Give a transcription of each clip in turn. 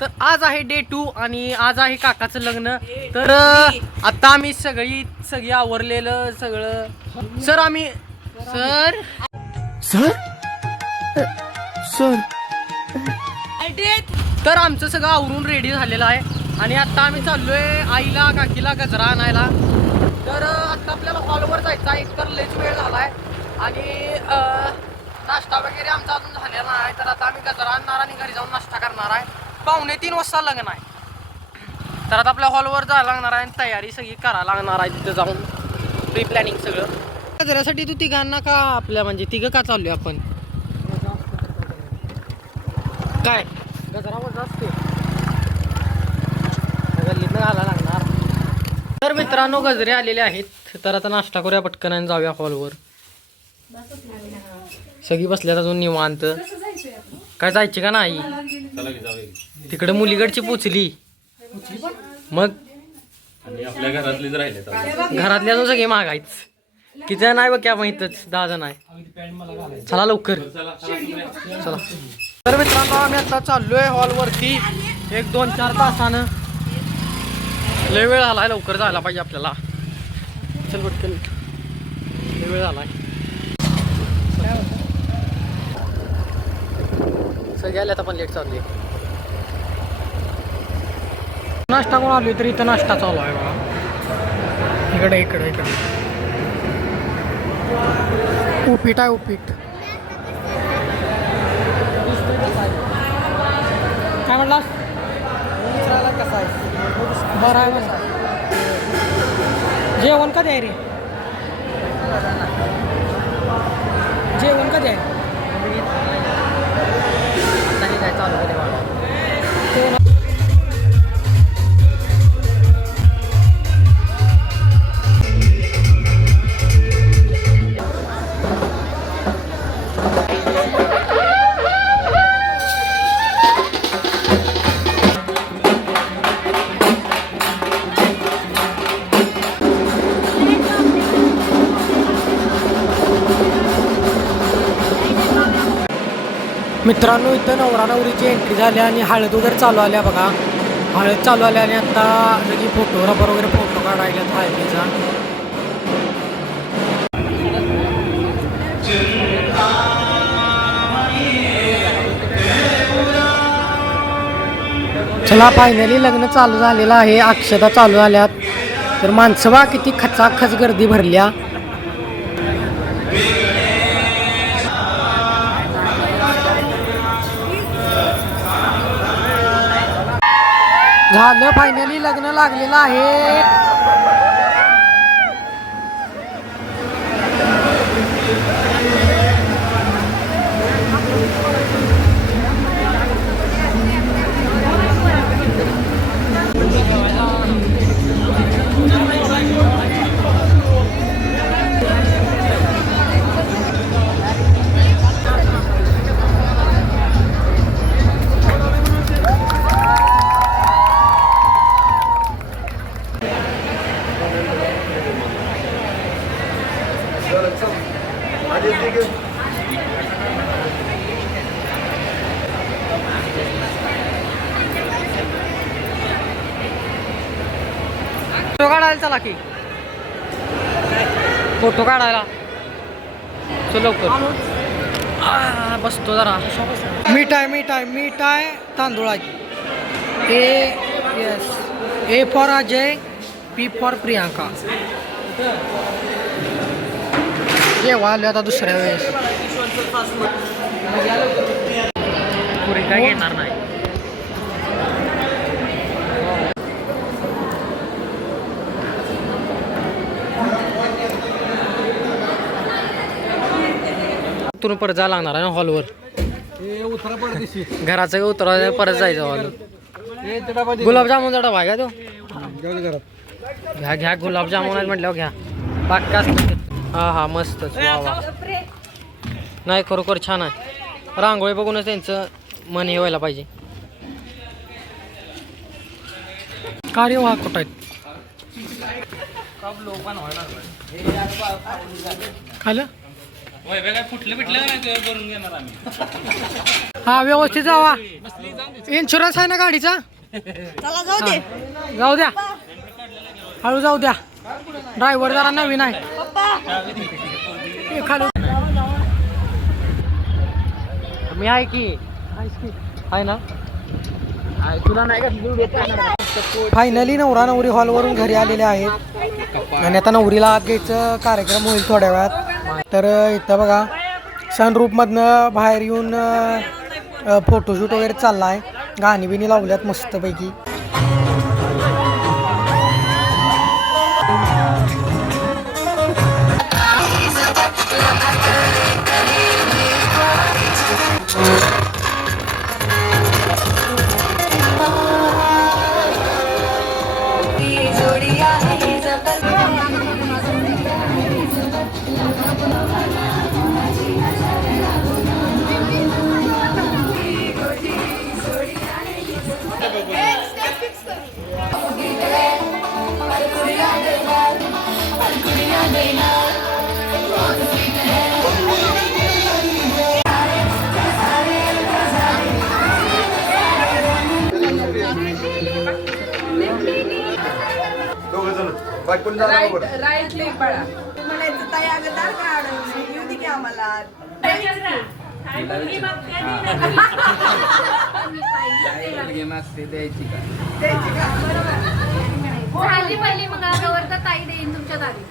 तर आज आहे डे 2 आणि आज आहे काकाचं लग्न. तर आता आम्ही सगळी आवरलेलं सगळं. सर आम्ही सर सर सर तर आमचं सगळं आवरून रेडी झालेलं आहे आणि आता आम्ही चाललोय आईला काकीला गजरा आणायला. तर आता आपल्याला हॉलवर जायचं आहे. तर लयच वेळ झालाय आणि नाश्ता वगैरे आमचा अजून झालेला नाही. तर आता आम्ही गजरा आणणार आणि घरी जाऊन नाश्ता करणार आहे. 2:45 वाजता लग्न आहे. तर आता आपल्या हॉलवर जायला लागणार आहे आणि तयारी सगळी करायला लागणार आहे. तिथं जाऊन प्री प्लॅनिंग सगळं. गजऱ्यासाठी तू तिघांना का आपल्या म्हणजे तिघं का चाललोय आपण? काय गजरावर जास्त गल्लीतनं घालायला लागणार. तर मित्रांनो गजरे आलेले आहेत. तर आता नाश्ता करूया पटकन आणि जाऊया हॉलवर. सगळी बसल्यात अजून निवांत. काय जायची का नाही? तिकडे मुलीकडची पुचली मग आपल्या घरातलीच राहिले. घरातल्या अजून सगळे मागायच. किती जण आहे बघ की आपण इथंच 10 जण आहे. चला लवकर चला. तर मित्रांनो आम्ही आता चाललोय हॉलवरती 1-2-4 तासानं. लय वेळ झालाय. लवकर जायला पाहिजे आपल्याला. चल पटकन लय वेळ झालाय. सगळे आले आता पण लेट चालू आहे. नाश्ता कोण आलोय तर इथं नाश्ता चालू आहे बघा. इकडे इकडे इकडे उपीट आहे उपीट. काय म्हटलास? कसं आहे? बरं आहे बरं. जेवण कधी आहे रे? जेवण कधी आहे? काय चालू केले मला. मित्रांनो इथं नवरा नवरीची एंट्री झाली आणि हळद वगैरे चालू आल्या बघा. हळद चालू आल्या आणि आता सगळी फोटोग्राफर वगैरे फोटो काढायला हळदीचा. चला फायनली लग्न चालू झालेलं आहे. अक्षता चालू झाल्यात. तर माणसं बा किती खचाखच गर्दी भरल्या. झालं फायनली लग्न लागलेलं आहे. फोटो काढायला चला की. फोटो काढायला चल लवकर. बसतो जरा. मीठ आहे तांदूळाची. A for Ajay, P for Priyanka. जेव्हा आले आता दुसऱ्या वेळेस पुरी काय घेणार नाही. तुला परत जायला लागणार आहे ना हॉलवर. उतरा परदेशी घराचं उतरा परत जायचं हॉल. गुलाबजामुनचा डबा आहे का तो? घ्या घ्या गुलाबजामुन आहेत म्हटल्यावर घ्या. पाक्का हा हा मस्तच. वा वा. नाही खरोखर छान आहे. रांगोळी बघूनच त्यांचं मन हे व्हायला पाहिजे. कार्य वा कुठं आहेत खालं फुटलं बिटलं नाही करून घेणार आम्ही. हा व्यवस्थित जावा. इन्शुरन्स आहे ना गाडीचा? चला जाऊ दे जाऊ द्या हळू जाऊ द्या. ड्रायव्हर जरा नवीन आहे. मी आहे की आहे ना. तुला नाही का? फायनली नवरा नवरी हॉलवरून घरी आलेले आहेत आणि आता नवरीला आत घ्यायचं कार्यक्रम होईल थोड्या वेळात. तर इथं बघा सनरूफमधनं बाहेर येऊन फोटोशूट वगैरे चालला आहे. गाणी बिणी लावल्यात मस्तपैकी. राईट लेग बाळा. तू म्हणायचं ताई अगं दार का अडवली येऊ दे की आम्हाला. झाली पहिली मंगळागौर तर ताई देईन तुमच्या दारी.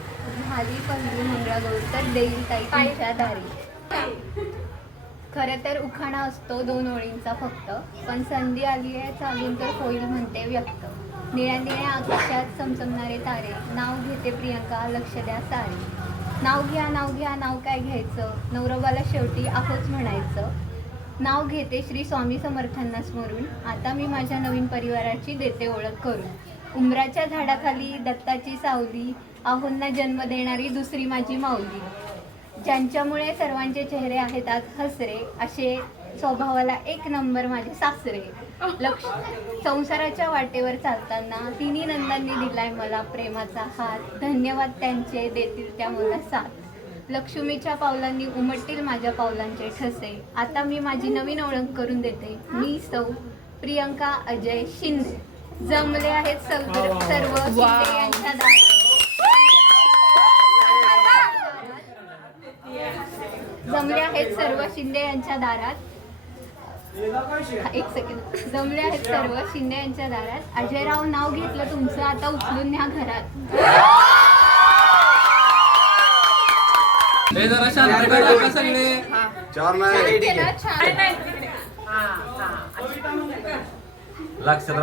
झाली पहिली मंगळागौर तर देईन ताई तुमच्या दारी. खरं तर उखाणा असतो 2 ओळींचा फक्त, पण संधी आली आहे चालून तर होईल म्हणते व्यक्त. निळ्या निळ्या आकाशात चमचमणारे तारे, नाव घेते प्रियंका लक्ष द्या सारे. नाव घ्या नाव काय घ्यायचं, नवरोबाला शेवटी आहोच म्हणायचं. नाव घेते श्री स्वामी समर्थांना स्मरून, आता मी माझ्या नवीन परिवाराची देते ओळख करून. उंबराच्या झाडाखाली दत्ताची सावली, आहोंना जन्म देणारी दुसरी माझी माऊली. ज्यांच्यामुळे सर्वांचे चेहरे आहेत आज हसरे, असे स्वभावाला 1 नंबर माझे सासरे. संसाराच्या वाटेवर चालताना तिन्ही नंदांनी दिलाय मला प्रेमाचा हात. धन्यवाद त्यांचे, देतील त्या मला साथ. लक्ष्मीच्या पावलांनी उमटतील माझ्या पावलांचे ठसे, आता मी माझी नवीन ओळख करून देते. मी सौ प्रियंका अजय शिंदे. जमले आहेत सर्व शिंदे यांच्या दारात. जमले आहेत सर्व शिंदे यांच्या दारात. एक सेकंड. जमले आहेत सर्व शिंदे यांच्या दारात. अजयराव नाव घेतलं तुमचं, आता उचलून न्या घरात. जरा शांत करा सगळे. लक्षात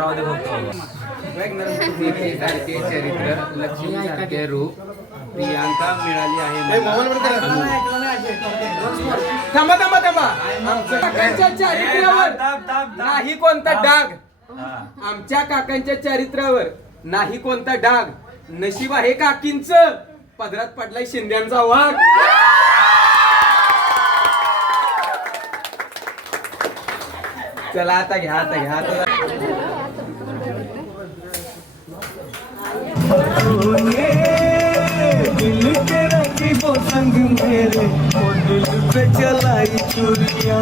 चरित्र लक्ष्मीसारखे रूप प्रियांका मिळाली आहे. थांबा थांबा थांबा. आमच्या काकांच्या चारित्र्यावर नाही कोणता डाग. आमच्या काकांच्या चारित्र्यावर नाही कोणता डाग. नशीब आहे काकींच, पदरात पडलाय शिंद्यांचा वाघ. चला आता घ्या दिल के रंगी वो संग मेरे, वो दिल पे चलाई चुरिया.